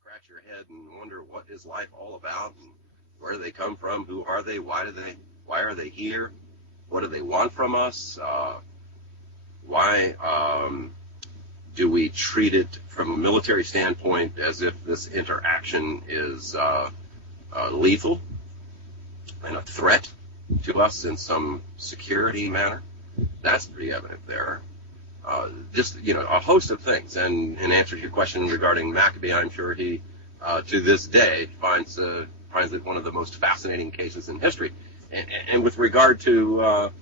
scratch your head and wonder what is life all about and where do they come from, who are they, why are they here, what do they want from us, why do we treat it from a military standpoint as if this interaction is lethal and a threat to us in some security manner. That's pretty evident there. Just, a host of things. And in answer to your question regarding Maccabee, I'm sure he, to this day, finds it one of the most fascinating cases in history. And with regard to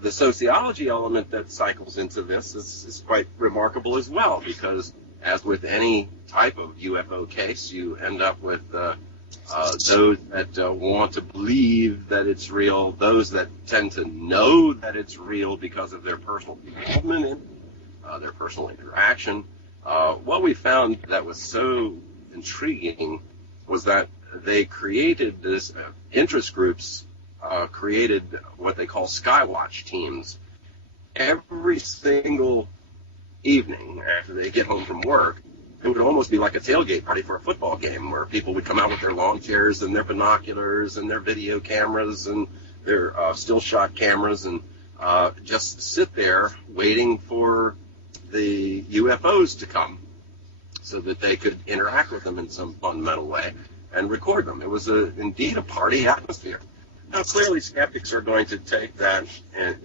the sociology element that cycles into this is quite remarkable as well, because as with any type of UFO case, you end up with those that want to believe that it's real, those that tend to know that it's real because of their personal involvement in their personal interaction. What we found that was so intriguing was that they created this, interest groups created what they call skywatch teams. Every single evening after they get home from work, it would almost be like a tailgate party for a football game where people would come out with their lawn chairs and their binoculars and their video cameras and their still shot cameras and just sit there waiting for the UFOs to come so that they could interact with them in some fundamental way and record them. It was indeed a party atmosphere. Now, clearly, skeptics are going to take that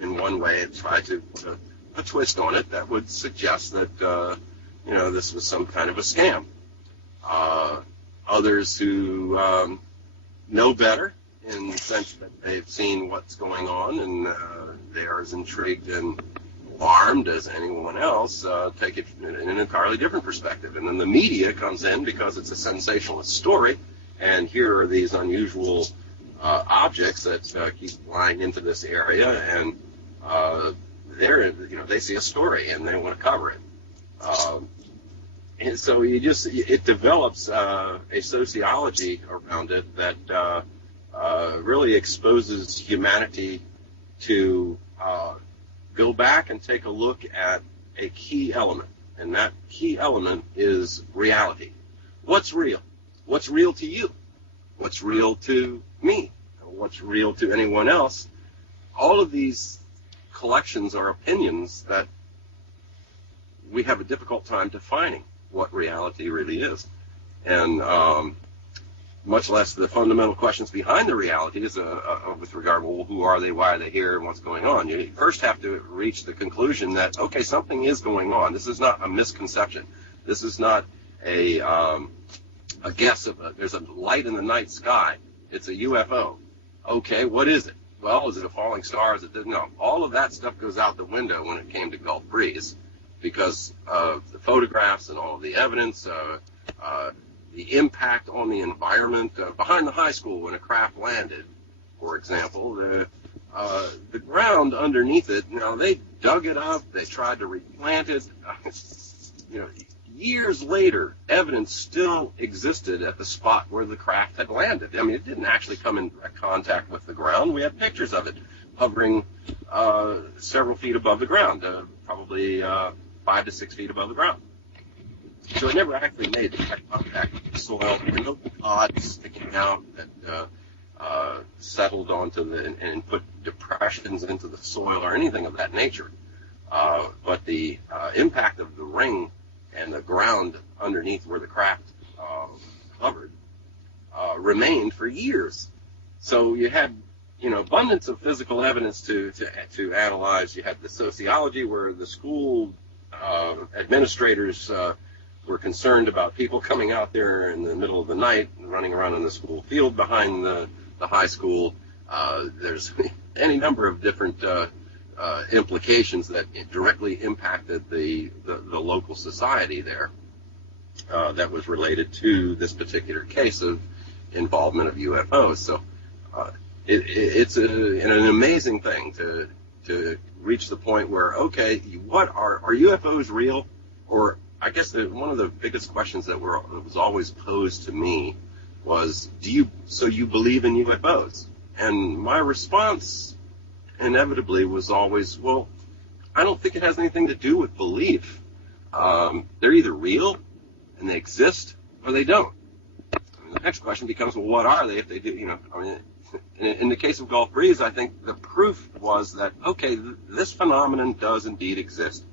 in one way and try to put a twist on it that would suggest that, this was some kind of a scam. Others who know better in the sense that they've seen what's going on and they are as intrigued and alarmed as anyone else, take it in an entirely different perspective. And then the media comes in because it's a sensationalist story, and here are these unusual objects that keep flying into this area, and they see a story and they want to cover it. And so it develops a sociology around it that really exposes humanity to go back and take a look at a key element, and that key element is reality. What's real? What's real to you? What's real to me? What's real to anyone else? All of these collections are opinions that we have a difficult time defining what reality really is. And much less the fundamental questions behind the reality is with regard, well, who are they, why are they here, and what's going on. You first have to reach the conclusion that, okay, something is going on. This is not a misconception. This is not a guess of there's a light in the night sky. It's a UFO. Okay, what is it? Well, is it a falling star? Is it? No. All of that stuff goes out the window when it came to Gulf Breeze because of the photographs and all of the evidence, the impact on the environment. Behind the high school when a craft landed, for example, the ground underneath it, they dug it up, they tried to replant it. Years later, evidence still existed at the spot where the craft had landed. I mean, it didn't actually come in direct contact with the ground. We had pictures of it hovering several feet above the ground, probably 5 to 6 feet above the ground. So it never actually made direct contact with the soil. There were no pods sticking out that settled onto and put depressions into the soil or anything of that nature. But the impact of the ring and the ground underneath where the craft hovered remained for years. So you had, abundance of physical evidence to analyze. You had the sociology where the school administrators were concerned about people coming out there in the middle of the night and running around in the school field behind the high school. There's any number of different implications that directly impacted the local society there that was related to this particular case of involvement of UFOs. So it's an amazing thing to reach the point where, okay, what are UFOs real? Or I guess one of the biggest questions that was always posed to me was, do you believe in UFOs? And my response inevitably was always, well, I don't think it has anything to do with belief. They're either real and they exist, or they don't. I mean, the next question becomes, well, what are they if they do? You know, I mean, in the case of Gulf Breeze, I think the proof was that, okay, this phenomenon does indeed exist.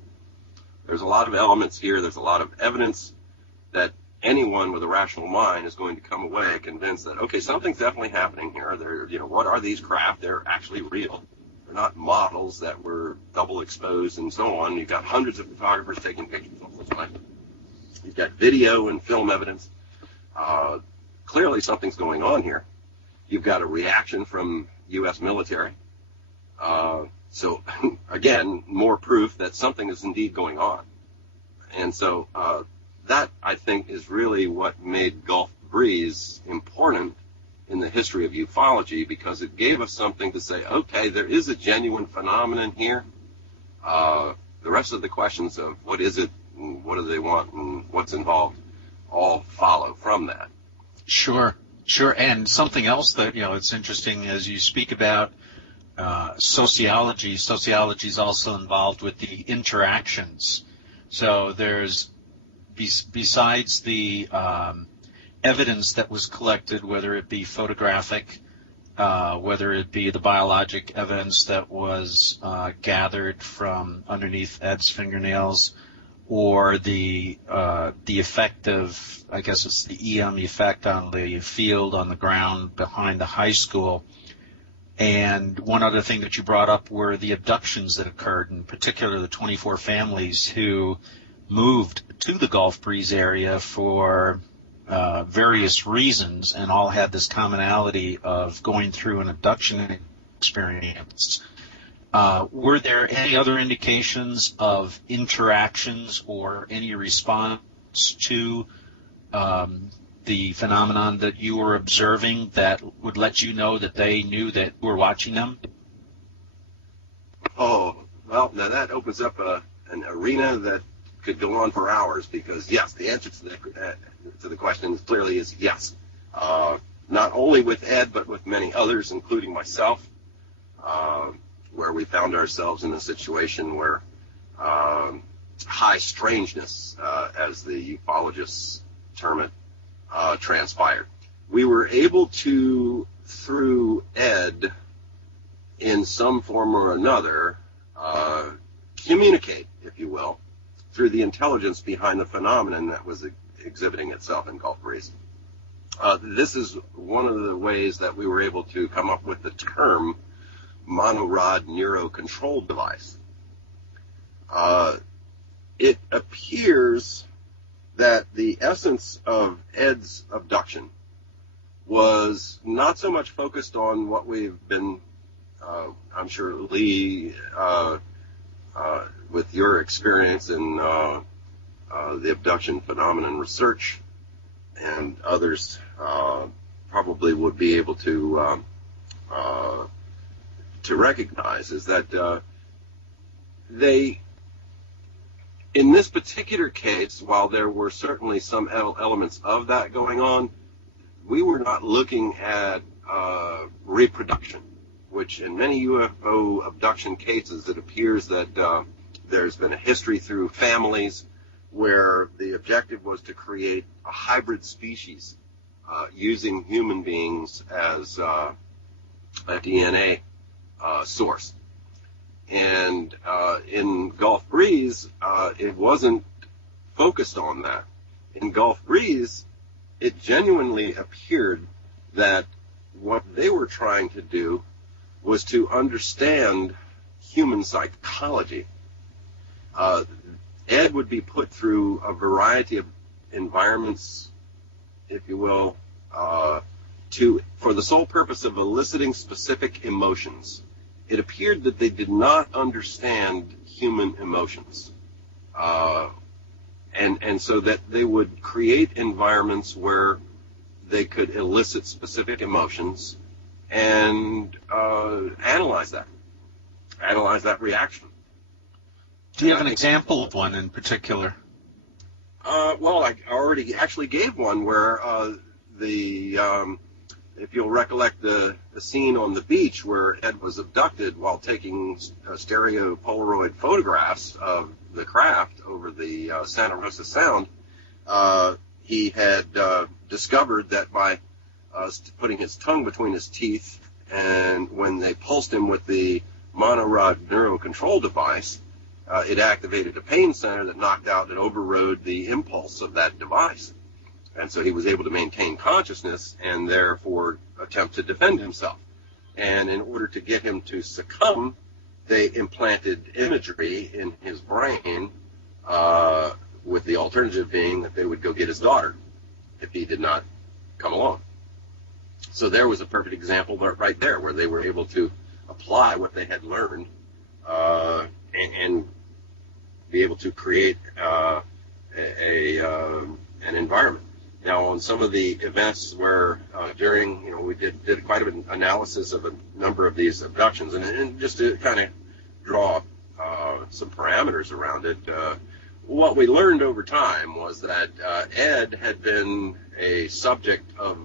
There's a lot of elements here. There's a lot of evidence that anyone with a rational mind is going to come away convinced that, okay, something's definitely happening here. What are these craft? They're actually real. They're not models that were double exposed and so on. You've got hundreds of photographers taking pictures all the time. You've got video and film evidence. Clearly something's going on here. You've got a reaction from U.S. military. So, again, more proof that something is indeed going on. And so that, I think, is really what made Gulf Breeze important in the history of ufology, because it gave us something to say, okay, there is a genuine phenomenon here. The rest of the questions of what is it, and what do they want, and what's involved, all follow from that. Sure. And something else that, it's interesting as you speak about sociology. Sociology is also involved with the interactions. So there's, besides the evidence that was collected, whether it be photographic, whether it be the biologic evidence that was gathered from underneath Ed's fingernails, or the effect of, I guess it's the EM effect on the field, on the ground behind the high school. And one other thing that you brought up were the abductions that occurred, in particular the 24 families who moved to the Gulf Breeze area for various reasons, and all had this commonality of going through an abduction experience. Were there any other indications of interactions or any response to the phenomenon that you were observing that would let you know that they knew that you were watching them? Oh, well, now that opens up an arena that could go on for hours, because, yes, the answer to the question clearly is yes. Not only with Ed, but with many others, including myself, where we found ourselves in a situation where high strangeness, as the ufologists term it, transpired. We were able to, through Ed, in some form or another, communicate, if you will, through the intelligence behind the phenomenon that was exhibiting itself in Gulf Breeze. This is one of the ways that we were able to come up with the term monorod neurocontrol device. It appears that the essence of Ed's abduction was not so much focused on what we've been, I'm sure, Lee, with your experience in the abduction phenomenon research, and others probably would be able to recognize, is that they, in this particular case, while there were certainly some elements of that going on, we were not looking at reproduction, which in many UFO abduction cases, it appears that there's been a history through families where the objective was to create a hybrid species using human beings as a DNA source. And in Gulf Breeze, it wasn't focused on that. In Gulf Breeze, it genuinely appeared that what they were trying to do was to understand human psychology. Ed would be put through a variety of environments, if you will, for the sole purpose of eliciting specific emotions. It appeared that they did not understand human emotions. And so that they would create environments where they could elicit specific emotions and analyze that reaction. Do you have an example of one in particular? Well, I already actually gave one where if you'll recollect the scene on the beach where Ed was abducted while taking stereo Polaroid photographs of the craft over the Santa Rosa Sound, he had discovered that by putting his tongue between his teeth, and when they pulsed him with the monorod neurocontrol device, it activated a pain center that knocked out and overrode the impulse of that device. And so he was able to maintain consciousness and therefore attempt to defend himself. And in order to get him to succumb, they implanted imagery in his brain, with the alternative being that they would go get his daughter if he did not come along. So there was a perfect example right there where they were able to apply what they had learned and be able to create an environment. Now, on some of the events where we did quite an analysis of a number of these abductions, and just to kind of draw some parameters around it, what we learned over time was that Ed had been a subject of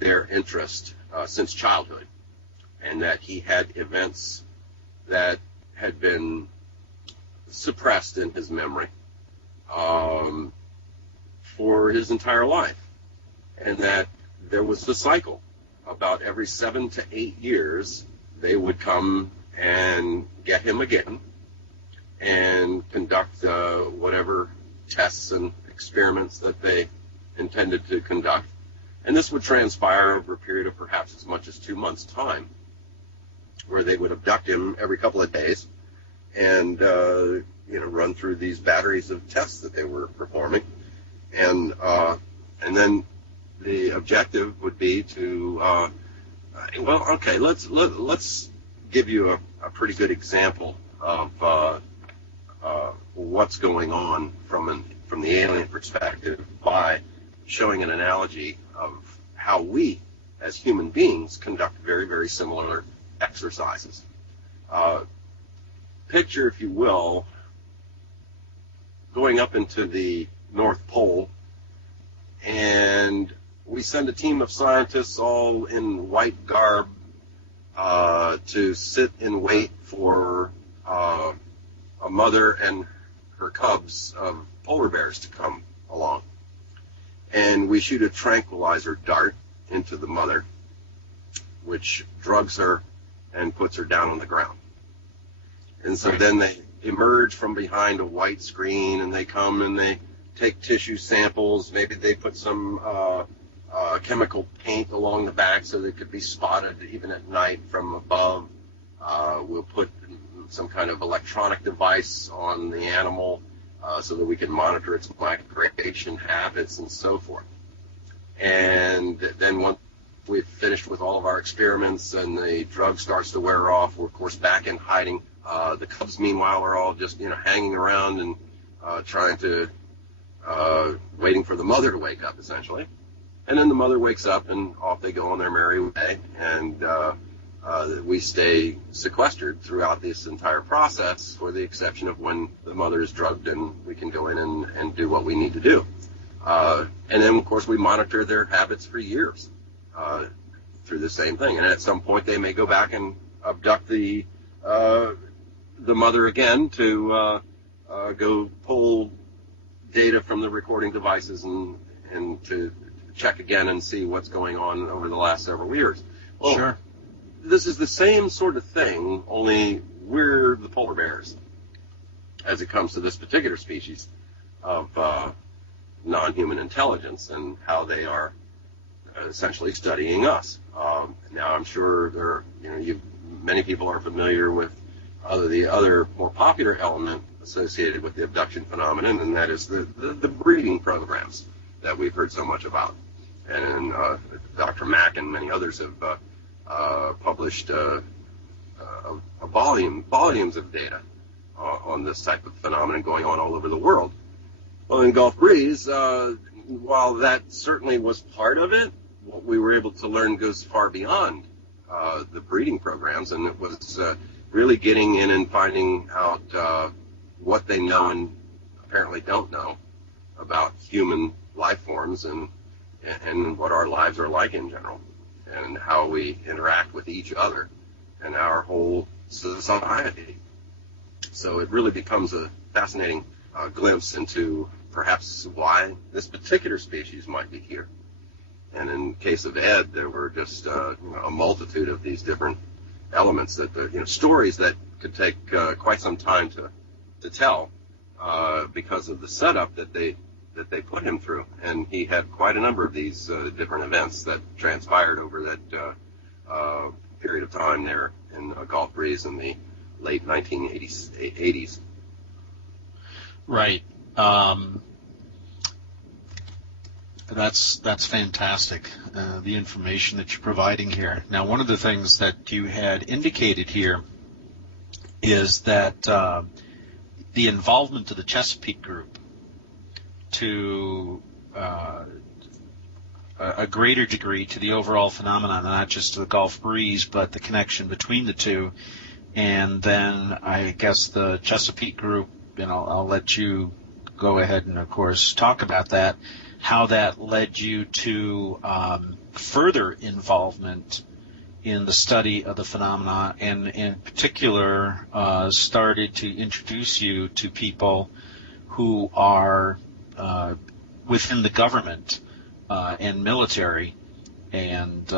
their interest since childhood, and that he had events that had been suppressed in his memory for his entire life, and that there was a cycle. About every 7 to 8 years, they would come and get him again and conduct whatever tests and experiments that they intended to conduct. And this would transpire over a period of perhaps as much as 2 months' time, where they would abduct him every couple of days and run through these batteries of tests that they were performing. And then the objective would be to let's give you a pretty good example of what's going on from the alien perspective by showing an analogy of how we as human beings conduct very, very similar exercises. Picture, if you will, going up into the North Pole, and we send a team of scientists all in white garb to sit and wait for a mother and her cubs of polar bears to come along. And we shoot a tranquilizer dart into the mother, which drugs her and puts her down on the ground. And so then they emerge from behind a white screen, and they come and they take tissue samples. Maybe they put some chemical paint along the back so they could be spotted even at night from above. We'll put some kind of electronic device on the animal so that we can monitor its migration habits and so forth. And then once we've finished with all of our experiments and the drug starts to wear off, we're, of course, back in hiding. The cubs, meanwhile, are all just hanging around and trying to waiting for the mother to wake up, essentially. And then the mother wakes up, and off they go on their merry way, and we stay sequestered throughout this entire process, for the exception of when the mother is drugged and we can go in and do what we need to do. And then, of course, we monitor their habits for years through the same thing. And at some point, they may go back and abduct the mother again to go pull data from the recording devices and to check again and see what's going on over the last several years. Well, sure. This is the same sort of thing, only we're the polar bears as it comes to this particular species of non-human intelligence and how they are essentially studying us. Now, I'm sure many people are familiar with the other more popular element associated with the abduction phenomenon, and that is the breeding programs that we've heard so much about. And Dr. Mack and many others have published volumes of data on this type of phenomenon going on all over the world. Well, in Gulf Breeze, while that certainly was part of it, what we were able to learn goes far beyond the breeding programs, and it was really getting in and finding out what they know and apparently don't know about human life forms and what our lives are like in general, and how we interact with each other and our whole society. So it really becomes a fascinating glimpse into perhaps why this particular species might be here. And in the case of Ed, there were just a multitude of these different elements that stories that could take quite some time to tell because of the setup that they put him through. And he had quite a number of these different events that transpired over that period of time there in Gulf Breeze in the late 1980s. Right. That's fantastic, the information that you're providing here. Now, one of the things that you had indicated here is that the involvement of the Chesapeake group to a greater degree to the overall phenomenon, not just to the Gulf Breeze, but the connection between the two. And then I guess the Chesapeake group, I'll let you go ahead and, of course, talk about that, how that led you to further involvement in the study of the phenomena, and in particular started to introduce you to people who are within the government and military, and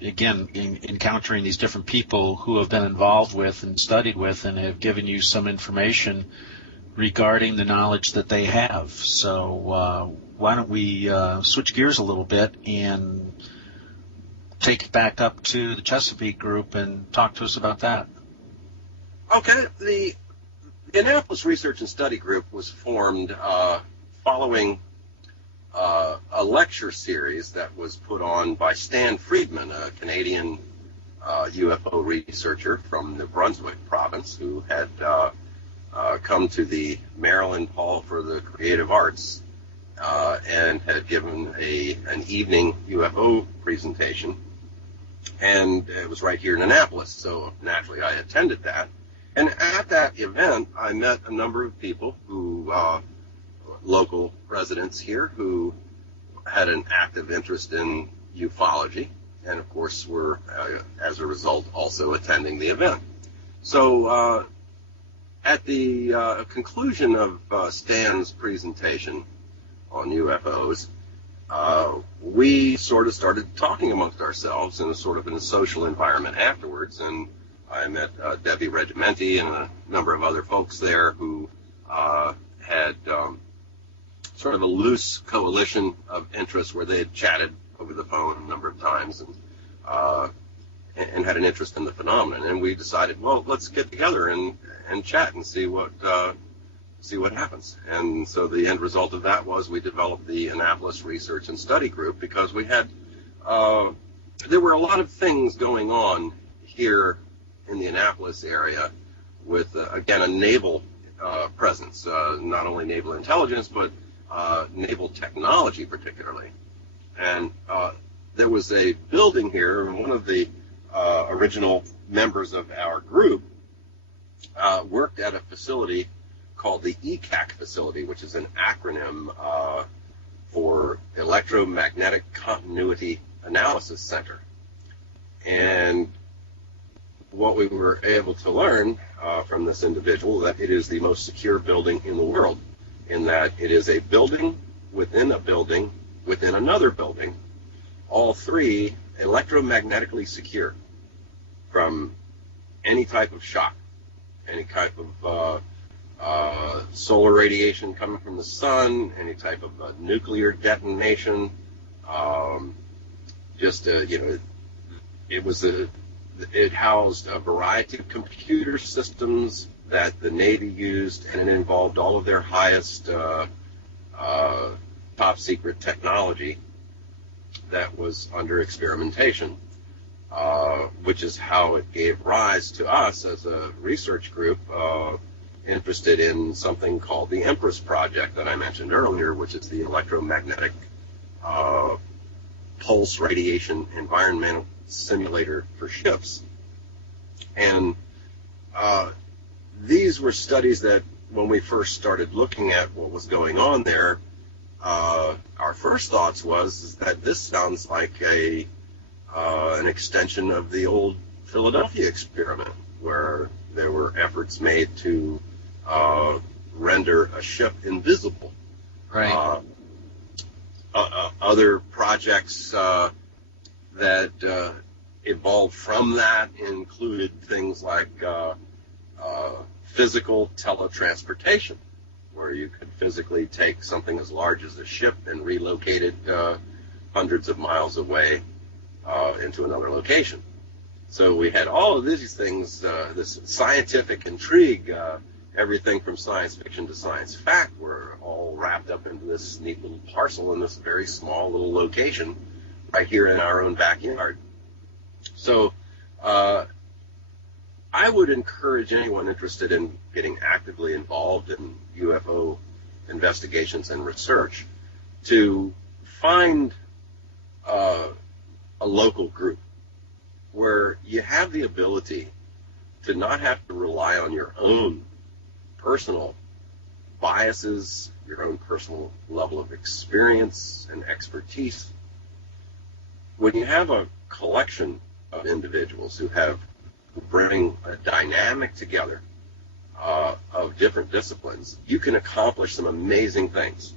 again, encountering these different people who have been involved with and studied with and have given you some information regarding the knowledge that they have. So why don't we switch gears a little bit and take it back up to the Chesapeake group and talk to us about that. Okay. The Annapolis Research and Study Group was formed following a lecture series that was put on by Stan Friedman, a Canadian UFO researcher from New Brunswick province, who had come to the Maryland Hall for the Creative Arts and had given an evening UFO presentation. And it was right here in Annapolis, so naturally I attended that. And at that event, I met a number of people who, local residents here, who had an active interest in ufology, and of course were, as a result, also attending the event. So at the conclusion of Stan's presentation on UFOs, we sort of started talking amongst ourselves in a social environment afterwards, and I met Debbie Regimenti and a number of other folks there who had sort of a loose coalition of interests where they had chatted over the phone a number of times and had an interest in the phenomenon. And we decided, well, let's get together and chat and see what happens. And so the end result of that was we developed the Annapolis Research and Study Group, because we had there were a lot of things going on here in the Annapolis area with, again, a naval presence, not only naval intelligence, but naval technology particularly. And there was a building here, and one of the original members of our group worked at a facility called the ECAC facility, which is an acronym for Electromagnetic Continuity Analysis Center. And what we were able to learn from this individual, that it is the most secure building in the world, in that it is a building within a building within another building, all three electromagnetically secure from any type of shock, any type of solar radiation coming from the sun, any type of nuclear detonation. It housed a variety of computer systems that the Navy used, and it involved all of their highest top secret technology that was under experimentation, which is how it gave rise to us as a research group interested in something called the Empress Project that I mentioned earlier, which is the electromagnetic pulse radiation environmental simulator for ships. And these were studies that, when we first started looking at what was going on there, our first thoughts was that this sounds like an extension of the old Philadelphia experiment, where there were efforts made to render a ship invisible. Right. Other projects that evolved from that included things like physical teletransportation, where you could physically take something as large as a ship and relocate it hundreds of miles away into another location. So we had all of these things, this scientific intrigue, everything from science fiction to science fact were all wrapped up into this neat little parcel in this very small little location right here in our own backyard. So I would encourage anyone interested in getting actively involved in UFO investigations and research to find a local group where you have the ability to not have to rely on your own personal biases, your own personal level of experience and expertise. When you have a collection of individuals who bring a dynamic together of different disciplines, you can accomplish some amazing things.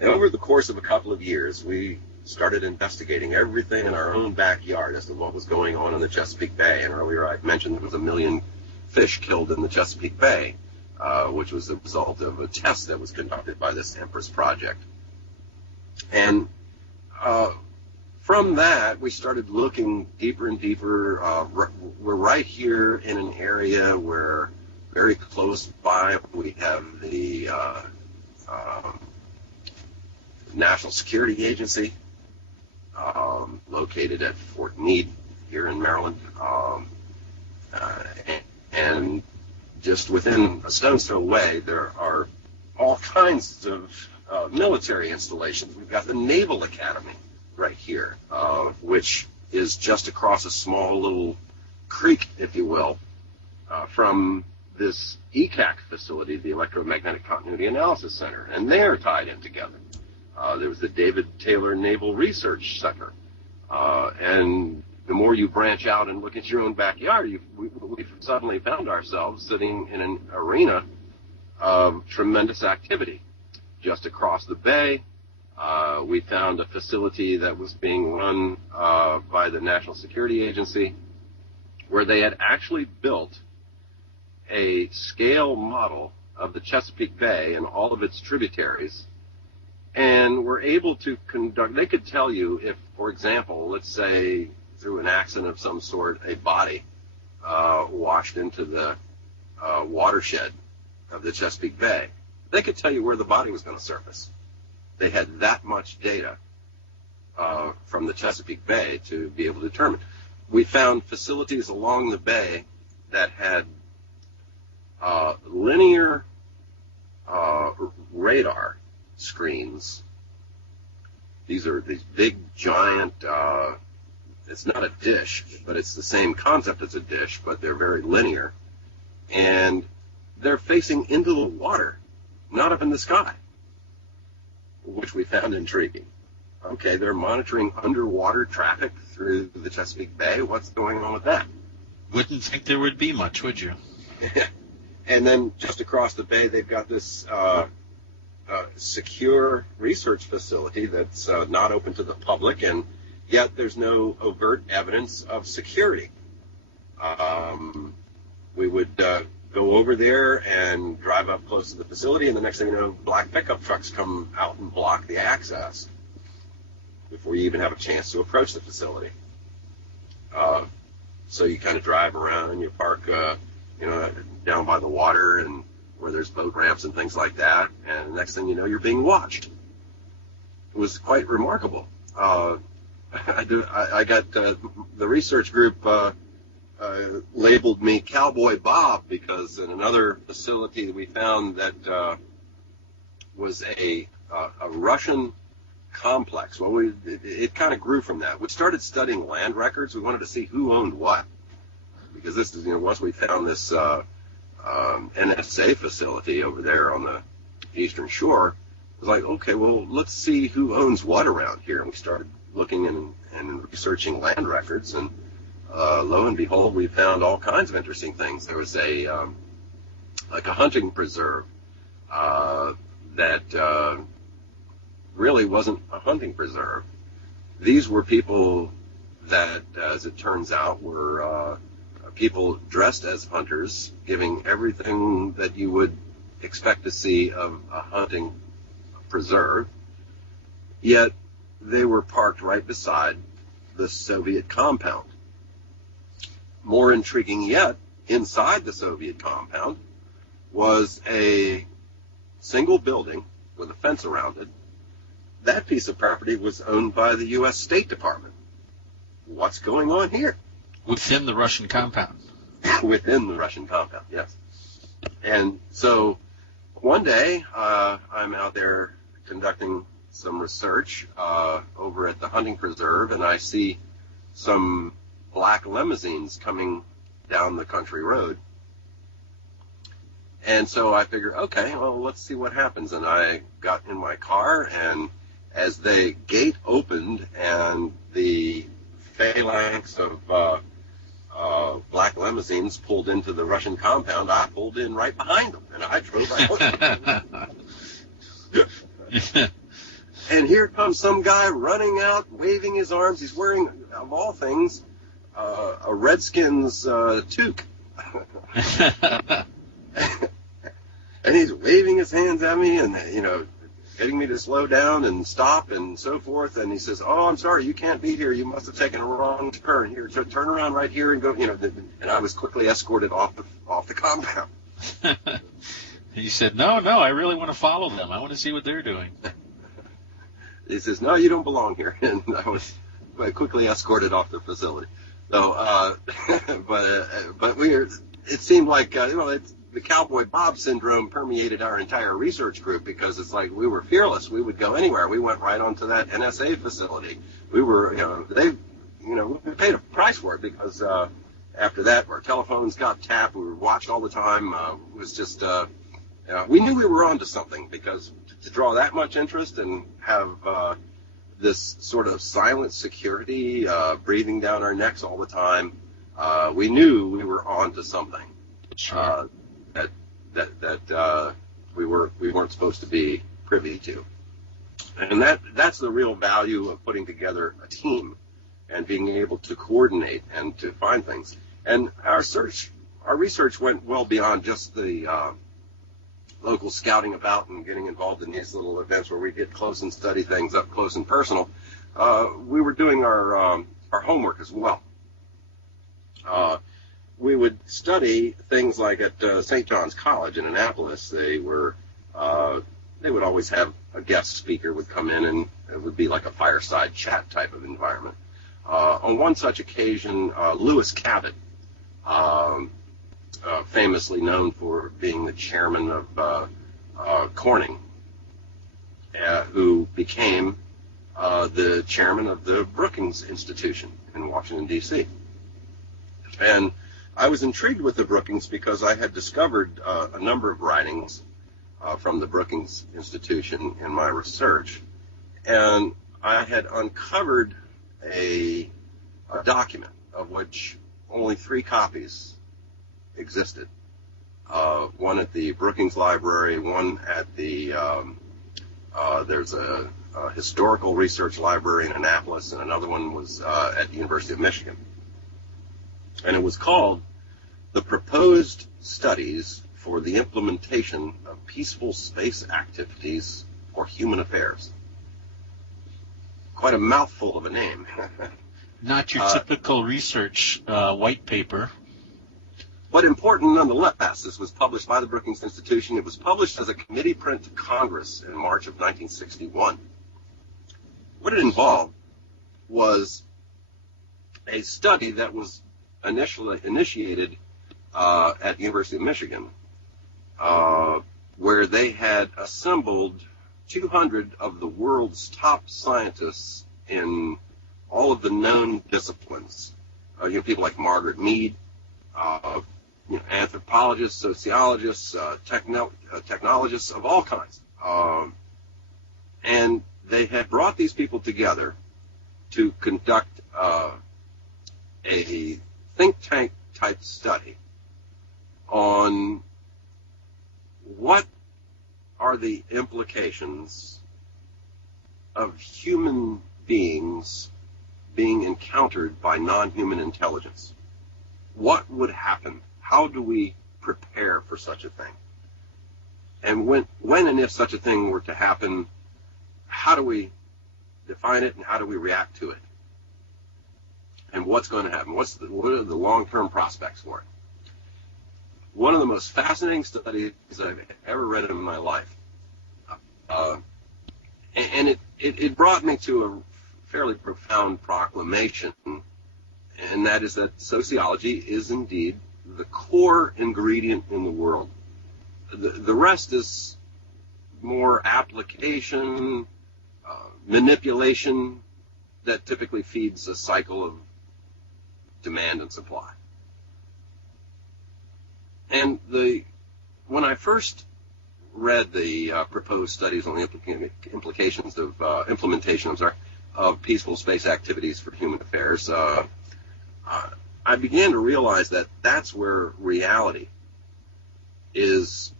And over the course of a couple of years, we started investigating everything in our own backyard as to what was going on in the Chesapeake Bay. And earlier I mentioned there was 1 million fish killed in the Chesapeake Bay, which was the result of a test that was conducted by this Empress project. And from that, we started looking deeper and deeper. We're right here in an area where very close by we have the National Security Agency, located at Fort Meade here in Maryland. And just within a stone's throw away, there are all kinds of military installations. We've got the Naval Academy right here, which is just across a small little creek, if you will, from this ECAC facility, the Electromagnetic Continuity Analysis Center, and they are tied in together. There was the David Taylor Naval Research Center, and the more you branch out and look at your own backyard, we've suddenly found ourselves sitting in an arena of tremendous activity. Just across the bay, we found a facility that was being run by the National Security Agency, where they had actually built a scale model of the Chesapeake Bay and all of its tributaries, and were able to conduct, they could tell you if, for example, let's say through an accident of some sort, a body washed into the watershed of the Chesapeake Bay, they could tell you where the body was going to surface. They had that much data from the Chesapeake Bay to be able to determine. We found facilities along the bay that had linear radar screens. These are these big, giant, it's not a dish, but it's the same concept as a dish, but they're very linear. And they're facing into the water, not up in the sky, which we found intriguing. Okay, they're monitoring underwater traffic through the Chesapeake Bay. What's going on with that? Wouldn't think there would be much, would you? And then just across the bay, they've got this secure research facility that's not open to the public, and yet there's no overt evidence of security. We would go over there and drive up close to the facility, and the next thing you know, black pickup trucks come out and block the access before you even have a chance to approach the facility. So you kind of drive around and you park, down by the water and where there's boat ramps and things like that, and the next thing you know, you're being watched. It was quite remarkable. I got the research group labeled me Cowboy Bob because in another facility we found that was a Russian complex. Well, it kind of grew from that. We started studying land records. We wanted to see who owned what, because this is, once we found this NSA facility over there on the eastern shore, it was like, okay, well, let's see who owns what around here. And we started looking and researching land records, and lo and behold, we found all kinds of interesting things. There was like a hunting preserve that really wasn't a hunting preserve. These were people that, as it turns out, were people dressed as hunters, giving everything that you would expect to see of a hunting preserve, yet they were parked right beside the Soviet compound. More intriguing yet, inside the Soviet compound was a single building with a fence around it. That piece of property was owned by the U.S. State Department. What's going on here? Within the Russian compound. Within the Russian compound, yes. And so one day I'm out there conducting some research over at the hunting preserve, and I see some black limousines coming down the country road. And so I figured, okay, well, let's see what happens. And I got in my car, and as the gate opened and the phalanx of black limousines pulled into the Russian compound, I pulled in right behind them, and I drove right on. And here comes some guy running out, waving his arms. He's wearing, of all things, a Redskins toque. And he's waving his hands at me and, getting me to slow down and stop and so forth. And he says, "Oh, I'm sorry, you can't be here. You must have taken a wrong turn. Here, turn around right here and go." And I was quickly escorted off the compound. He said, "No, I really want to follow them. I want to see what they're doing." He says, "No, you don't belong here." And I was quickly escorted off the facility. So, but it seemed like, the Cowboy Bob syndrome permeated our entire research group, because it's like we were fearless. We would go anywhere. We went right onto that NSA facility. We were, we paid a price for it, because after that, our telephones got tapped. We were watched all the time. It was just, we knew we were onto something, because to draw that much interest and have this sort of silent security breathing down our necks all the time, we knew we were onto something. Sure. That we weren't supposed to be privy to, and that's the real value of putting together a team and being able to coordinate and to find things. And our research went well beyond just the local scouting about and getting involved in these little events where we get close and study things up close and personal. We were doing our homework as well. We would study things like at St. John's College in Annapolis. They would always have a guest speaker would come in, and it would be like a fireside chat type of environment. On one such occasion, Lewis Cabot, famously known for being the chairman of Corning, who became the chairman of the Brookings Institution in Washington, D.C. And I was intrigued with the Brookings because I had discovered a number of writings from the Brookings Institution in my research, and I had uncovered a document of which only 3 copies existed. One at the Brookings Library, one at the there's a historical research library in Annapolis, and another one was at the University of Michigan. And it was called "The Proposed Studies for the Implementation of Peaceful Space Activities for Human Affairs." Quite a mouthful of a name. Not your typical research white paper. But important nonetheless. This was published by the Brookings Institution. It was published as a committee print to Congress in March of 1961. What it involved was a study that was initially initiated at the University of Michigan, where they had assembled 200 of the world's top scientists in all of the known disciplines. People like Margaret Mead, anthropologists, sociologists, technologists of all kinds. And they had brought these people together to conduct a think tank type study on what are the implications of human beings being encountered by non-human intelligence? What would happen? How do we prepare for such a thing? And when and if such a thing were to happen, how do we define it and how do we react to it? And what's going to happen? What are the long-term prospects for it? One of the most fascinating studies I've ever read in my life, and it brought me to a fairly profound proclamation, and that is that sociology is indeed the core ingredient in the world. The rest is more application, manipulation that typically feeds a cycle of demand and supply. And when I first read the proposed studies on the implications of implementation, of peaceful space activities for human affairs, I began to realize that that's where reality is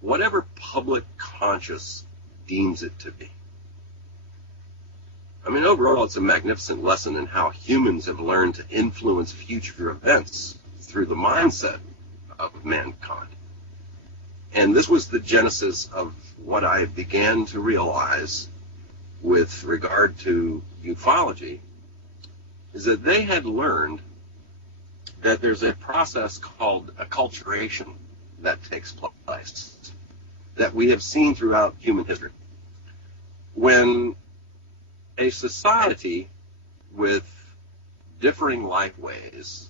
whatever public conscious deems it to be. I mean, overall, it's a magnificent lesson in how humans have learned to influence future events through the mindset of mankind. And this was the genesis of what I began to realize with regard to ufology, is that they had learned that there's a process called acculturation that takes place that we have seen throughout human history. When a society with differing life ways,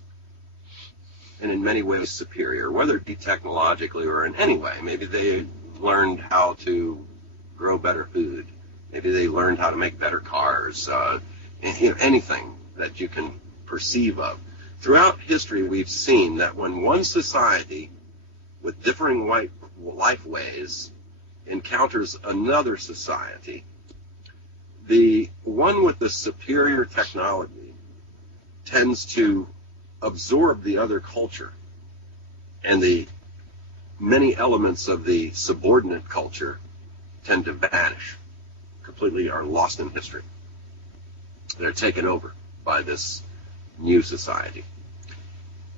and in many ways superior, whether it be technologically or in any way, maybe they learned how to grow better food, maybe they learned how to make better cars, anything that you can perceive of. Throughout history, we've seen that when one society with differing life ways encounters another society, the one with the superior technology tends to absorb the other culture, and the many elements of the subordinate culture tend to vanish, completely are lost in history. They're taken over by this new society.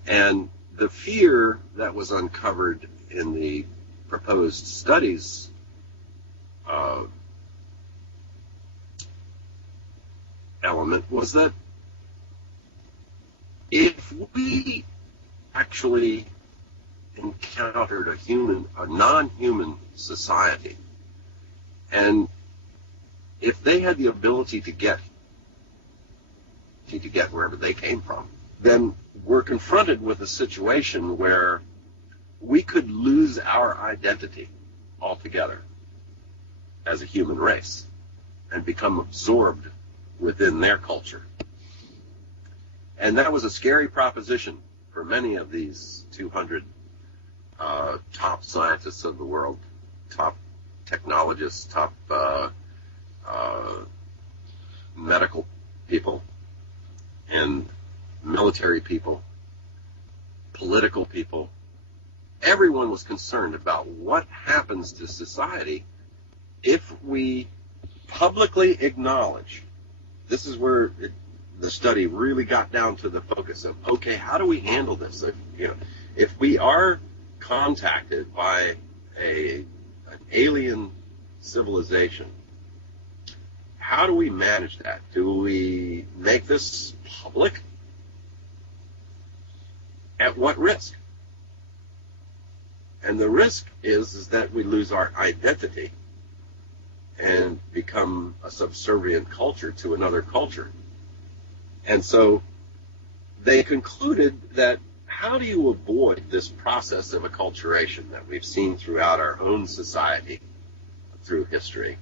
And the fear that was uncovered in the proposed studies element was that if we actually encountered a non-human society, and if they had the ability to get wherever they came from, then we're confronted with a situation where we could lose our identity altogether as a human race and become absorbed within their culture. And that was a scary proposition for many of these 200 top scientists of the world, top technologists, top medical people, and military people, political people. Everyone was concerned about what happens to society if we publicly acknowledge. This is where the study really got down to the focus of, okay, how do we handle this? If we are contacted by an alien civilization, how do we manage that? Do we make this public? At what risk? And the risk is that we lose our identity and become a subservient culture to another culture. And so they concluded that how do you avoid this process of acculturation that we've seen throughout our own society through history?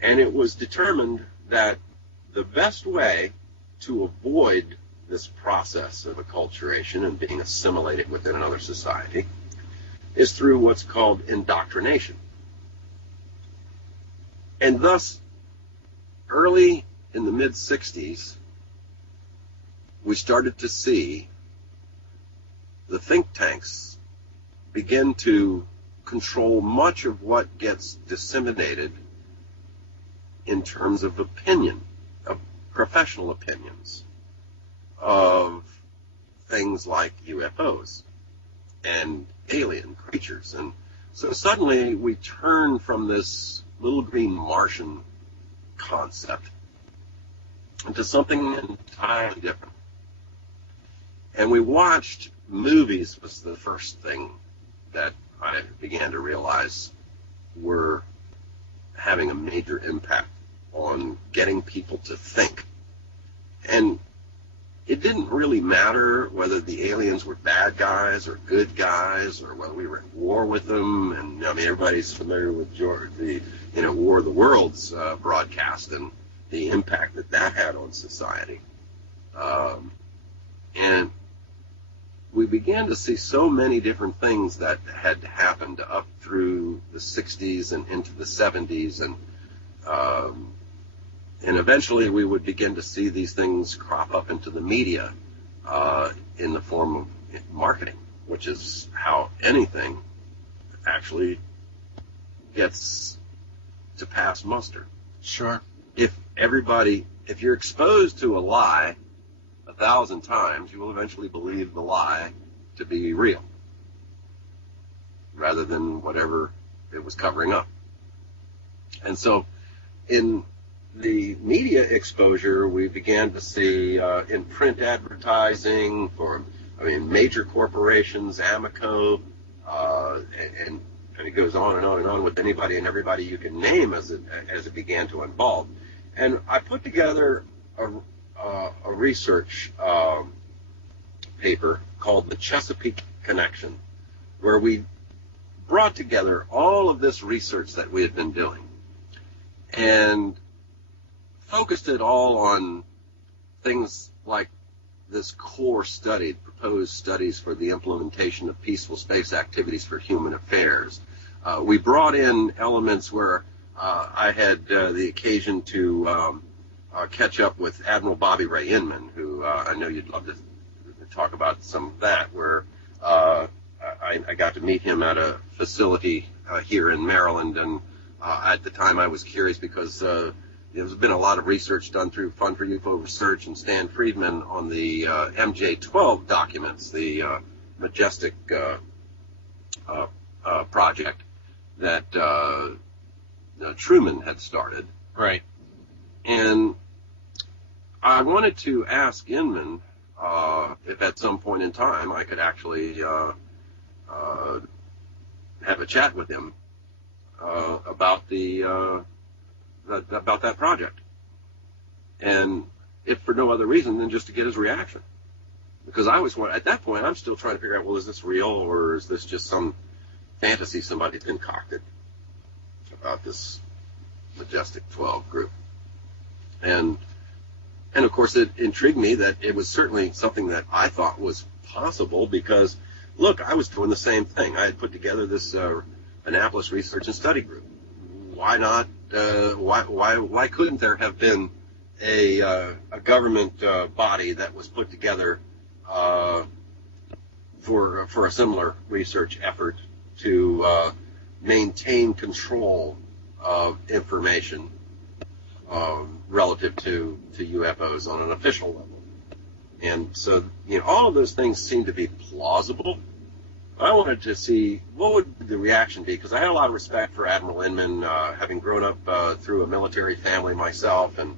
And it was determined that the best way to avoid this process of acculturation and being assimilated within another society is through what's called indoctrination. And thus, early in the mid-60s, we started to see the think tanks begin to control much of what gets disseminated in terms of opinion, of professional opinions, of things like UFOs and alien creatures. And so suddenly we turn from this little green Martian concept into something entirely different. And we watched movies was the first thing that I began to realize were having a major impact on getting people to think. And it didn't really matter whether the aliens were bad guys or good guys or whether we were at war with them. And I mean, everybody's familiar with the War of the Worlds broadcast and the impact that that had on society. And we began to see so many different things that had happened up through the 60s and into the 70s, and eventually we would begin to see these things crop up into the media in the form of marketing, which is how anything actually gets to pass muster. Sure. If you're exposed to a lie 1,000 times, you will eventually believe the lie to be real, rather than whatever it was covering up. And so in the media exposure, we began to see in print advertising for, major corporations, Amico, and it goes on and on and on with anybody and everybody you can name as it began to evolve. And I put together a research paper called the Chesapeake Connection, where we brought together all of this research that we had been doing and focused it all on things like this core study, proposed studies for the implementation of peaceful space activities for human affairs. We brought in elements where I had the occasion to catch up with Admiral Bobby Ray Inman, who I know you'd love to talk about some of that, where I got to meet him at a facility here in Maryland, and at the time I was curious because there's been a lot of research done through Fund for UFO Research and Stan Friedman on the MJ-12 documents, the Majestic project that Truman had started. Right. And I wanted to ask Inman if at some point in time I could actually have a chat with him about about that project, and if for no other reason than just to get his reaction, because at that point I'm still trying to figure out, well, is this real or is this just some fantasy somebody's concocted about this Majestic 12 group? And of course it intrigued me that it was certainly something that I thought was possible, because look, I was doing the same thing. I had put together this Annapolis Research and Study Group. Why not? Why couldn't there have been a government body that was put together for a similar research effort to maintain control of information relative to UFOs on an official level? And so, all of those things seem to be plausible. I wanted to see what would the reaction be, because I had a lot of respect for Admiral Inman, having grown up through a military family myself, and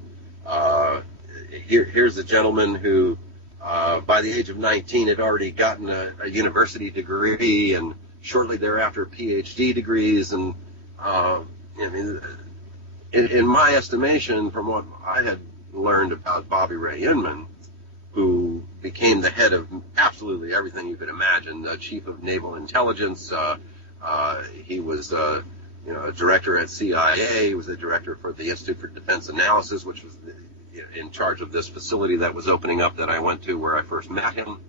here's a gentleman who, by the age of 19, had already gotten a university degree, and shortly thereafter PhD degrees, and in my estimation, from what I had learned about Bobby Ray Inman, who became the head of absolutely everything you could imagine, the chief of naval intelligence. He was a director at CIA. He was a director for the Institute for Defense Analysis, which was in charge of this facility that was opening up that I went to, where I first met him.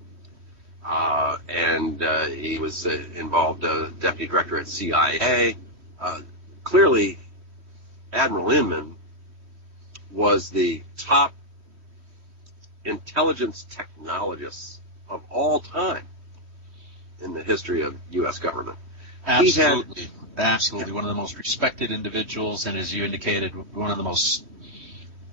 And he was involved as deputy director at CIA. Clearly, Admiral Inman was the top intelligence technologists of all time in the history of U.S. government. Absolutely. Absolutely. One of the most respected individuals, and as you indicated, one of the most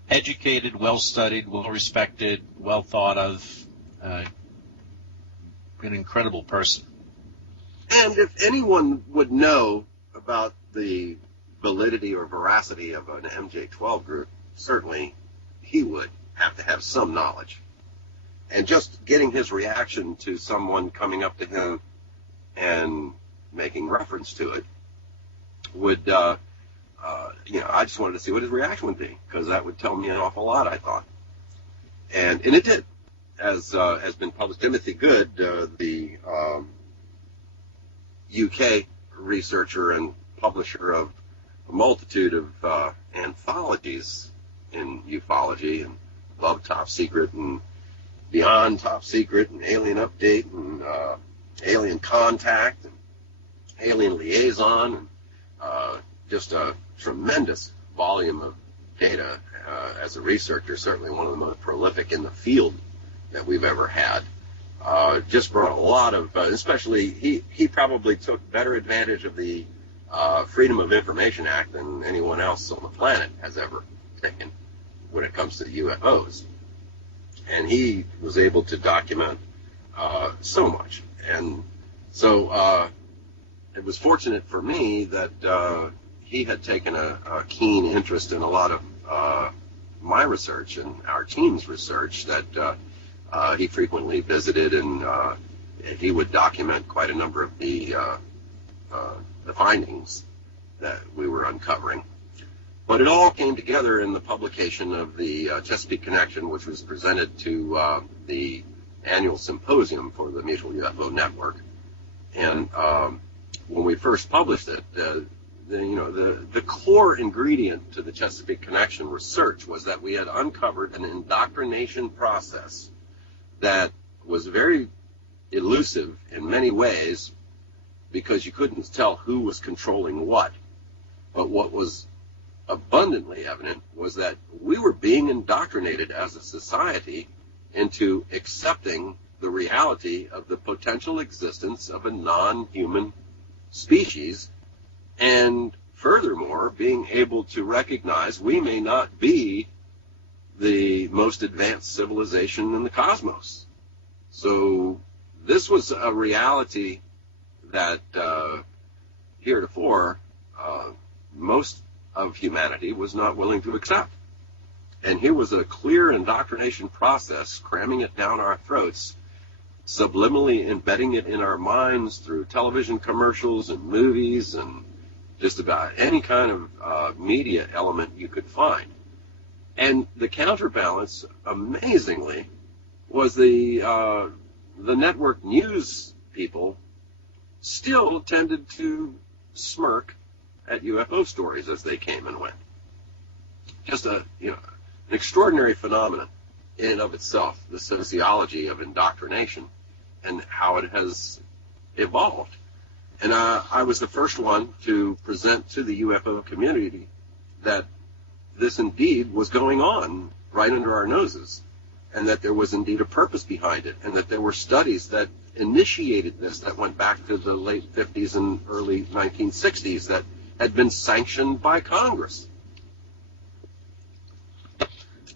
educated, well-studied, well-respected, well-thought of, an incredible person. And if anyone would know about the validity or veracity of an MJ-12 group, certainly he would have to have some knowledge. And just getting his reaction to someone coming up to him and making reference to it would, I just wanted to see what his reaction would be, because that would tell me an awful lot, I thought. And it did, as has been published. Timothy Good, the UK researcher and publisher of a multitude of anthologies in ufology and Above Top Secret and Beyond Top Secret and Alien Update and Alien Contact and Alien Liaison, and just a tremendous volume of data as a researcher, certainly one of the most prolific in the field that we've ever had. Just brought a lot of, especially he probably took better advantage of the Freedom of Information Act than anyone else on the planet has ever taken when it comes to the UFOs. And he was able to document so much. And so it was fortunate for me that he had taken a keen interest in a lot of my research and our team's research, that he frequently visited, and he would document quite a number of the findings that we were uncovering. But it all came together in the publication of the Chesapeake Connection, which was presented to the annual symposium for the Mutual UFO Network. And when we first published it, the core ingredient to the Chesapeake Connection research was that we had uncovered an indoctrination process that was very elusive in many ways, because you couldn't tell who was controlling what. But what was abundantly evident was that we were being indoctrinated as a society into accepting the reality of the potential existence of a non-human species, and furthermore, being able to recognize we may not be the most advanced civilization in the cosmos. So this was a reality that heretofore most of humanity was not willing to accept. And here was a clear indoctrination process, cramming it down our throats, subliminally embedding it in our minds through television commercials and movies and just about any kind of media element you could find. And the counterbalance, amazingly, was the network news people still tended to smirk at UFO stories as they came and went. Just an extraordinary phenomenon in and of itself, the sociology of indoctrination and how it has evolved. And I was the first one to present to the UFO community that this indeed was going on right under our noses, and that there was indeed a purpose behind it, and that there were studies that initiated this that went back to the late 50s and early 1960s that had been sanctioned by Congress.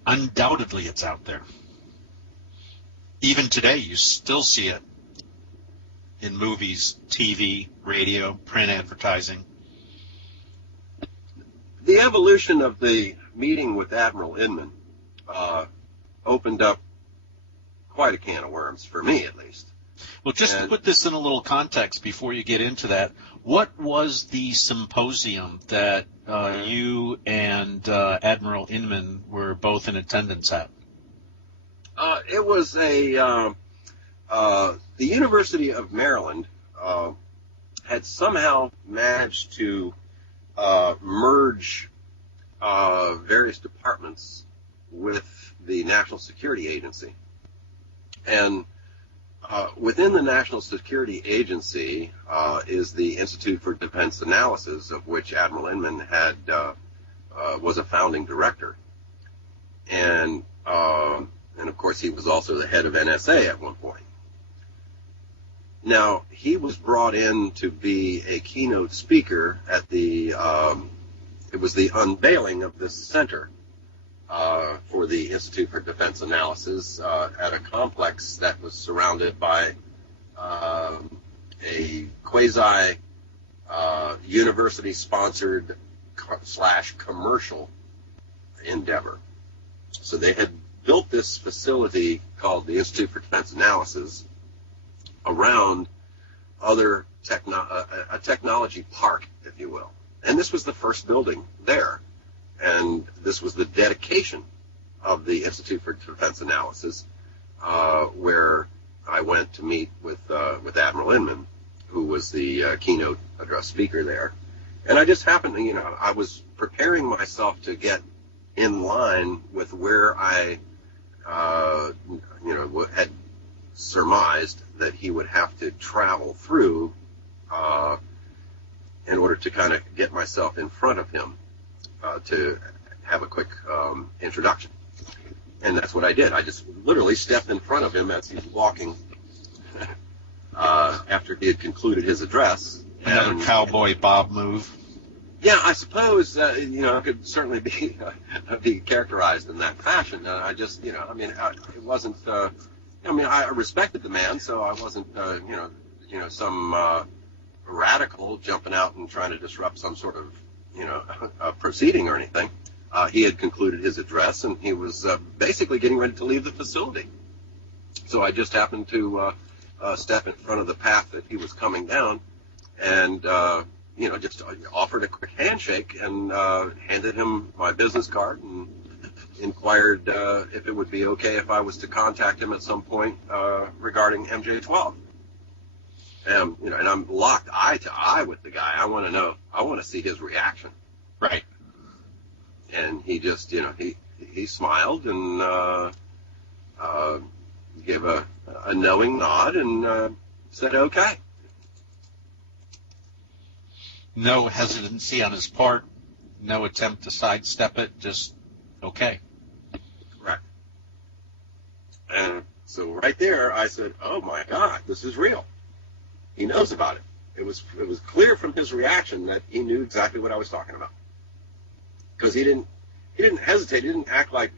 Undoubtedly it's out there. Even today, you still see it in movies, TV, radio, print advertising. The evolution of the meeting with Admiral Inman opened up quite a can of worms, for me at least. Well, just to put this in a little context before you get into that, what was the symposium that you and Admiral Inman were both in attendance at? It was the University of Maryland had somehow managed to merge various departments with the National Security Agency. And within the National Security Agency is the Institute for Defense Analysis, of which Admiral Inman was a founding director. And of course, he was also the head of NSA at one point. Now, he was brought in to be a keynote speaker at the, it was the unveiling of this center for the Institute for Defense Analysis at a complex that was surrounded by a quasi university-sponsored / commercial endeavor. So they had built this facility called the Institute for Defense Analysis around a technology park, if you will. And this was the first building there. And this was the dedication of the Institute for Defense Analysis, where I went to meet with Admiral Inman, who was the keynote address speaker there. And I just happened to, I was preparing myself to get in line with where I, had surmised that he would have to travel through in order to kind of get myself in front of him to have a quick introduction. And that's what I did. I just literally stepped in front of him as he was walking after he had concluded his address. Another cowboy Bob move. Yeah, I suppose, it could certainly be characterized in that fashion. I just, it wasn't, I respected the man, so I wasn't, some radical jumping out and trying to disrupt some sort of, a proceeding or anything. He had concluded his address, and he was basically getting ready to leave the facility. So I just happened to step in front of the path that he was coming down, and just offered a quick handshake and handed him my business card and inquired if it would be okay if I was to contact him at some point regarding MJ-12. And I'm locked eye to eye with the guy. I want to know. I want to see his reaction. Right. And he just, he smiled and gave a knowing nod and said, okay. No hesitancy on his part, no attempt to sidestep it, just okay. Correct. And so right there, I said, oh my God, this is real. He knows about it. It was clear from his reaction that he knew exactly what I was talking about. Because he didn't hesitate. He didn't act like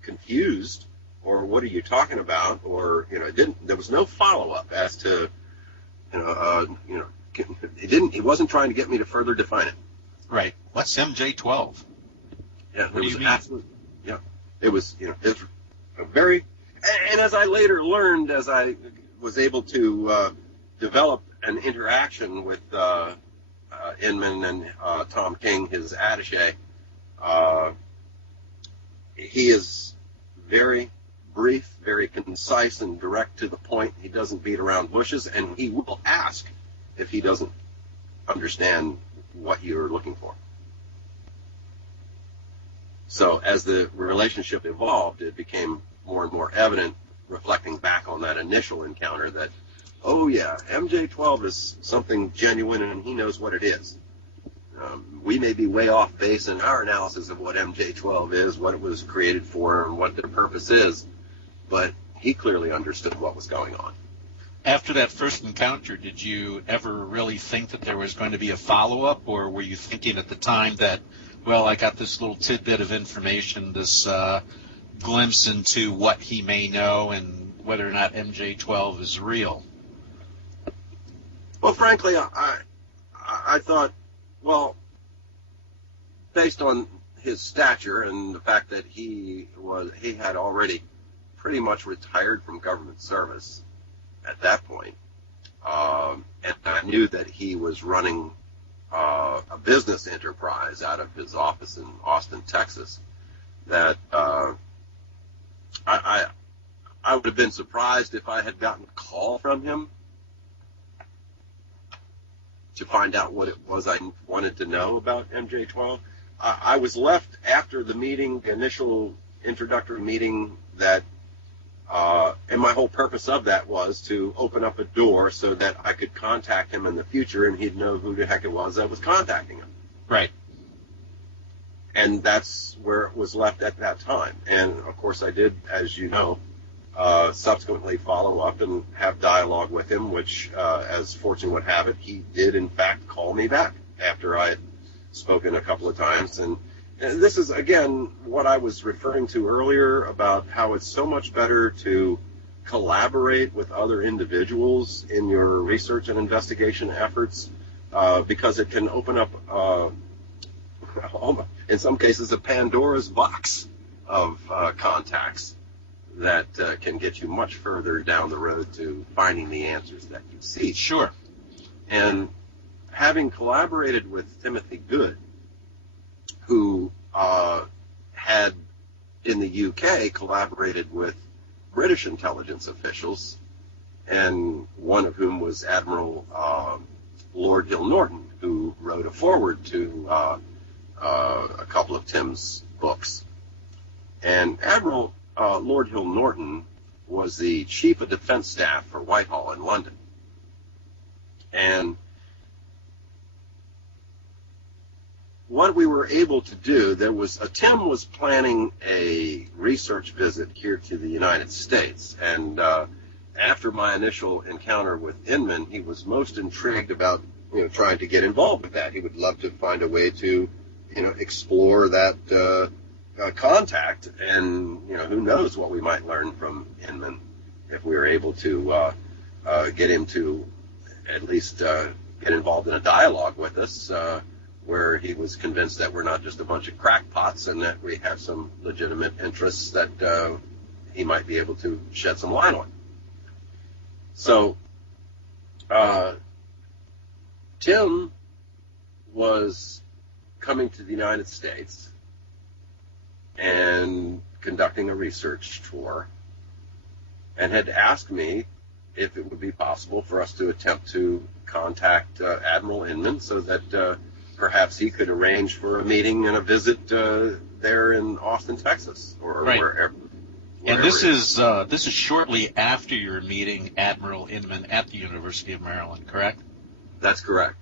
confused or what are you talking about, or there was no follow up as to he wasn't trying to get me to further define it. Right. What's MJ-12? Yeah, what do you mean? It was a very, and as I later learned, as I was able to develop an interaction with Inman and Tom King, his attaché, he is very brief, very concise, and direct to the point. He doesn't beat around bushes, and he will ask if he doesn't understand what you're looking for. So as the relationship evolved, it became more and more evident, reflecting back on that initial encounter, that, oh yeah, MJ-12 is something genuine and he knows what it is. We may be way off base in our analysis of what MJ-12 is, what it was created for, and what their purpose is, but he clearly understood what was going on. After that first encounter, did you ever really think that there was going to be a follow-up, or were you thinking at the time that, well, I got this little tidbit of information, this glimpse into what he may know and whether or not MJ-12 is real? Well, frankly, I thought, well, based on his stature and the fact that he had already pretty much retired from government service at that point, and I knew that he was running a business enterprise out of his office in Austin, Texas, that I would have been surprised if I had gotten a call from him to find out what it was I wanted to know about MJ-12. I was left after the meeting, the initial introductory meeting, that and my whole purpose of that was to open up a door so that I could contact him in the future and he'd know who the heck it was that was contacting him. Right. And that's where it was left at that time. And, of course, I did, as you know, subsequently follow up and have dialogue with him, which, as fortune would have it, he did in fact call me back after I had spoken a couple of times. And this is, again, what I was referring to earlier about how it's so much better to collaborate with other individuals in your research and investigation efforts, because it can open up, in some cases, a Pandora's box of contacts that can get you much further down the road to finding the answers that you seek. Sure. And having collaborated with Timothy Good, who had, in the UK, collaborated with British intelligence officials, and one of whom was Admiral Lord Hill Norton, who wrote a foreword to a couple of Tim's books. And Admiral Lord Hill Norton was the Chief of Defense Staff for Whitehall in London. And what we were able to do, Tim was planning a research visit here to the United States. And after my initial encounter with Inman, he was most intrigued about, trying to get involved with that. He would love to find a way to, explore that contact, and who knows what we might learn from Inman if we were able to get him to at least get involved in a dialogue with us, where he was convinced that we're not just a bunch of crackpots and that we have some legitimate interests that he might be able to shed some light on. So Tim was coming to the United States and conducting a research tour, and had asked me if it would be possible for us to attempt to contact Admiral Inman so that perhaps he could arrange for a meeting and a visit there in Austin, Texas, or right. wherever. And this is shortly after your meeting Admiral Inman at the University of Maryland, correct? That's correct.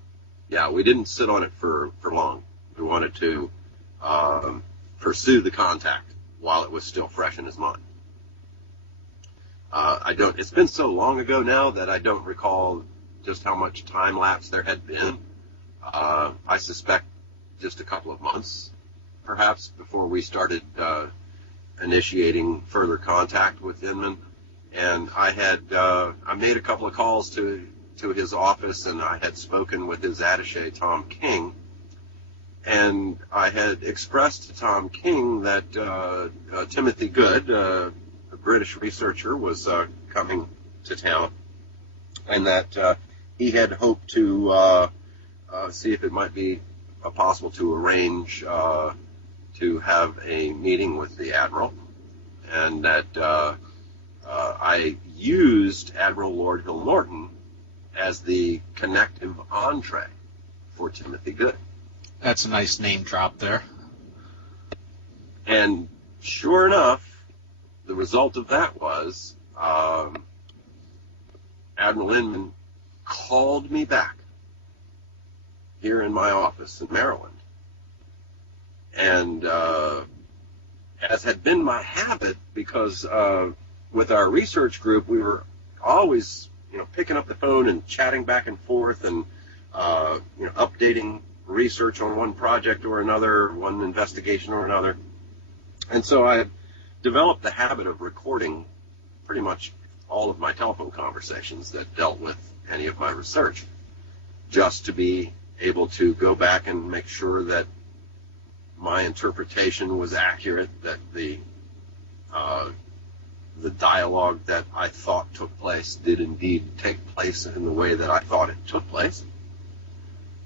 Yeah, we didn't sit on it for long. We wanted to pursue the contact while it was still fresh in his mind. It's been so long ago now that I don't recall just how much time lapse there had been. I suspect just a couple of months, perhaps, before we started initiating further contact with Inman. And I made a couple of calls to his office, and I had spoken with his attaché, Tom King. And I had expressed to Tom King that Timothy Good, a British researcher, was coming to town, and that he had hoped to see if it might be possible to arrange to have a meeting with the Admiral, and that I used Admiral Lord Hill Norton as the connective entree for Timothy Good. That's a nice name drop there. And sure enough, the result of that was Admiral Inman called me back here in my office in Maryland. And as had been my habit, because with our research group, we were always picking up the phone and chatting back and forth and updating research on one project or another, one investigation or another. And so I developed the habit of recording pretty much all of my telephone conversations that dealt with any of my research, just to be able to go back and make sure that my interpretation was accurate, that the dialogue that I thought took place did indeed take place in the way that I thought it took place.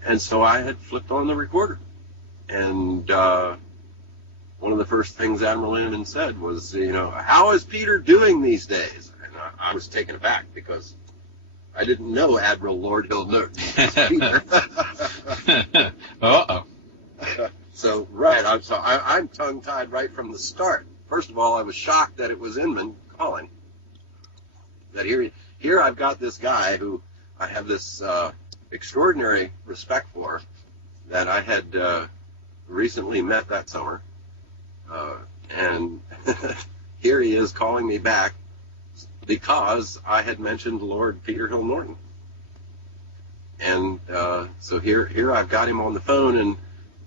And so I had flipped on the recorder. And one of the first things Admiral Inman said was, how is Peter doing these days? And I was taken aback because I didn't know Admiral Lord Hill Norton was Peter. Uh-oh. So, right, I'm tongue-tied right from the start. First of all, I was shocked that it was Inman calling. That here I've got this guy who I have this extraordinary respect for, that I had recently met that summer, and here he is calling me back because I had mentioned Lord Peter Hill Norton. And so here I've got him on the phone,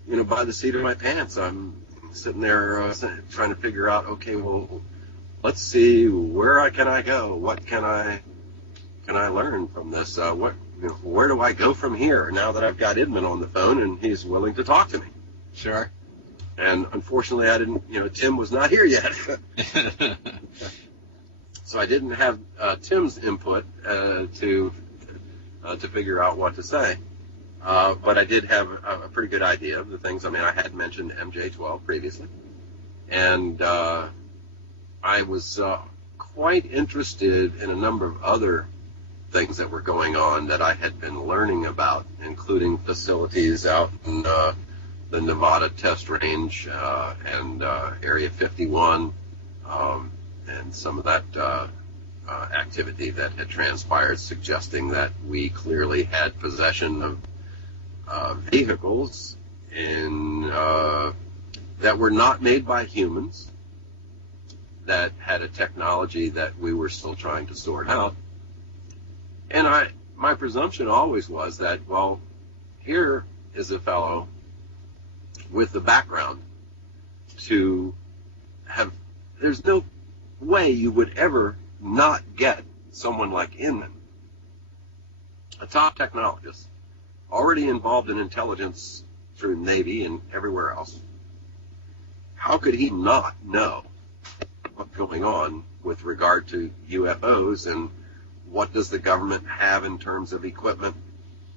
and by the seat of my pants, I'm sitting there trying to figure out, okay, well, let's see, where can I go? What can I learn from this? Where do I go from here now that I've got Inman on the phone and he's willing to talk to me? Sure. And unfortunately, I didn't. Tim was not here yet, so I didn't have Tim's input to figure out what to say. But I did have a pretty good idea of the things. I mean, I had mentioned MJ-12 previously, and I was quite interested in a number of other things that were going on that I had been learning about, including facilities out in the Nevada test range and Area 51, and some of that activity that had transpired, suggesting that we clearly had possession of vehicles that were not made by humans, that had a technology that we were still trying to sort out. And my presumption always was that, well, here is a fellow with the background to have, there's no way you would ever not get someone like Inman, a top technologist, already involved in intelligence through Navy and everywhere else. How could he not know what's going on with regard to UFOs, and what does the government have in terms of equipment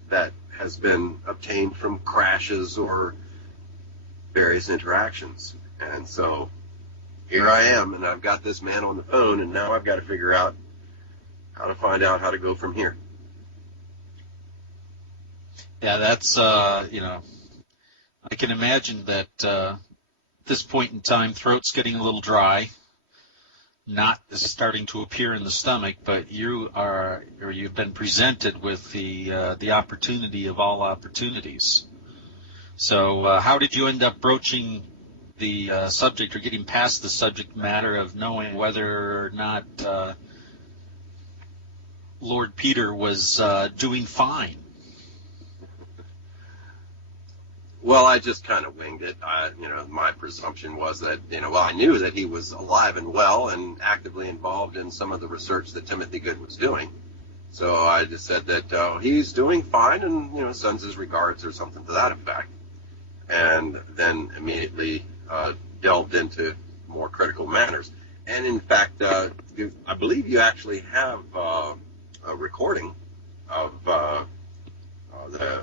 that has been obtained from crashes or various interactions? And so here I am, and I've got this man on the phone, and now I've got to figure out how to find out how to go from here. Yeah, that's, I can imagine that at this point in time, throat's getting a little dry. Not starting to appear in the stomach, but you've been presented with the opportunity of all opportunities. So how did you end up broaching the subject, or getting past the subject matter of knowing whether or not Lord Peter was doing fine? Well, I just kind of winged it. My presumption was that, I knew that he was alive and well and actively involved in some of the research that Timothy Good was doing. So I just said that he's doing fine, and, sends his regards or something to that effect. And then immediately delved into more critical matters. And in fact, I believe you actually have a recording of the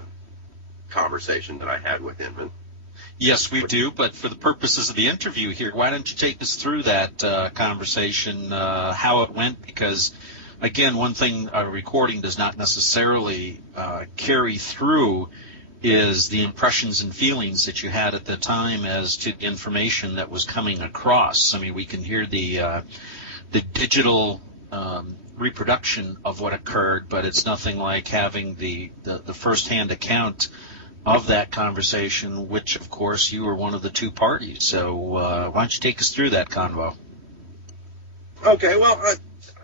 conversation that I had with Inman. Yes, we do, but for the purposes of the interview here, why don't you take us through that conversation, how it went? Because, again, one thing a recording does not necessarily carry through is the impressions and feelings that you had at the time as to the information that was coming across. I mean, we can hear the digital reproduction of what occurred, but it's nothing like having the first-hand account of that conversation, which, of course, you were one of the two parties. So why don't you take us through that convo? Okay, well,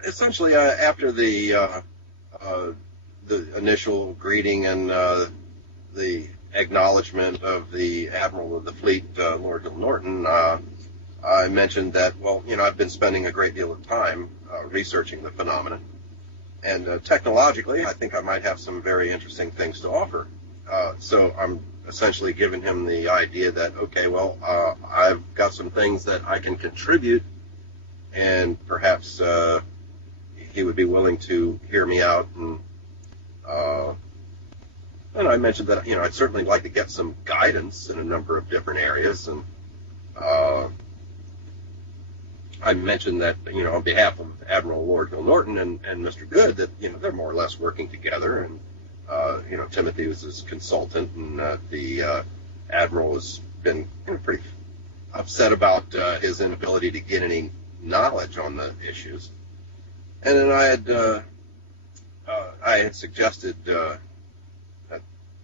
essentially, after the initial greeting and the acknowledgement of the Admiral of the Fleet, Lord Hill Norton, I mentioned that, well, I've been spending a great deal of time researching the phenomenon, and technologically, I think I might have some very interesting things to offer. So I'm essentially giving him the idea that, okay, well, I've got some things that I can contribute, and perhaps he would be willing to hear me out. And I mentioned that, I'd certainly like to get some guidance in a number of different areas. And I mentioned that, on behalf of Admiral Lord Hill Norton and Mr. Good, that, they're more or less working together. And Timothy was his consultant, and the Admiral has been pretty upset about his inability to get any knowledge on the issues. And then I had suggested that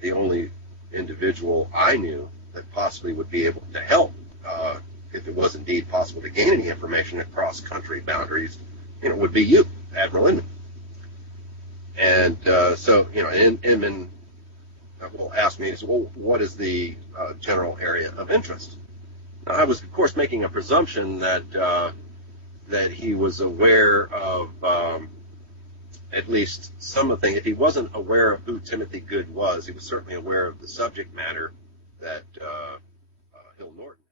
the only individual I knew that possibly would be able to help, if it was indeed possible to gain any information across country boundaries, would be you. Admiral Inman. And so, Inman will ask me, well, what is the general area of interest? Now, I was, of course, making a presumption that he was aware of at least some of the things. If he wasn't aware of who Timothy Good was, he was certainly aware of the subject matter that Hill Norton